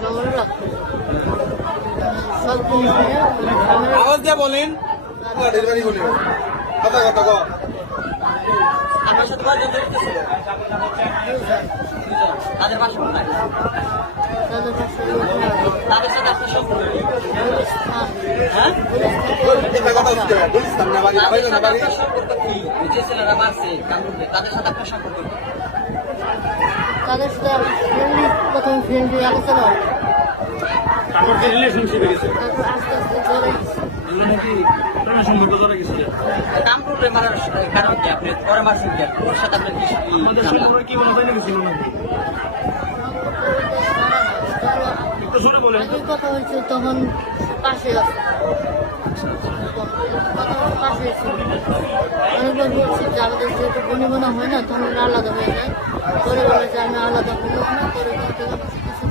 ঝগড়া লাগতো সব জিনিস নিয়ে ঝামেলা। আওয়াজ দিয়ে বলেন। কথা কথা কো। আপনার সাথে কয়জন জড়িত ছিল? তাদের বাসা কোথায়? তাদের পাশে তাদের সাথে আপনার সম্পর্ক কি? গুলিস্তান হ্যাঁ? কথা হচ্ছে বলিস্তান না বাড়ি তাদের না সাথে বাড়ি। আপনার সম্পর্ক কি? যে ছেলেরা মারছে কামরুলকে, তাদের সাথে আপনার সম্পর্ক কি? তাদের সাথে ফ্রেন্ডলি প্রথম ফ্রেন্ডলি আলোচনা হয় তারপর কি রিলেশনশিপে গেছে? তারপর আস্তে আস্তে জড়ে এগুলো নাকি প্রেমের সম্পর্ক ধরে গেছিল। কামরুলকে মারার কারণ কি? আপনি পরে মারছেন কি? ওর সাথে আপনার কি আমাদের ঝামেলা? সম্পর্কে কি মনে হয় না গেছিল নাকি? একটু সরে বলেন। আগে কথা হয়েছে তখন পাশে আছে পাশে ছিল অনেকবার বলছি যে আমাদের যেহেতু বনিবনা হয় না তখন আলাদা হয়ে যায় পরে বলে যে আমি আলাদা হইব না পরে থেকে কিছু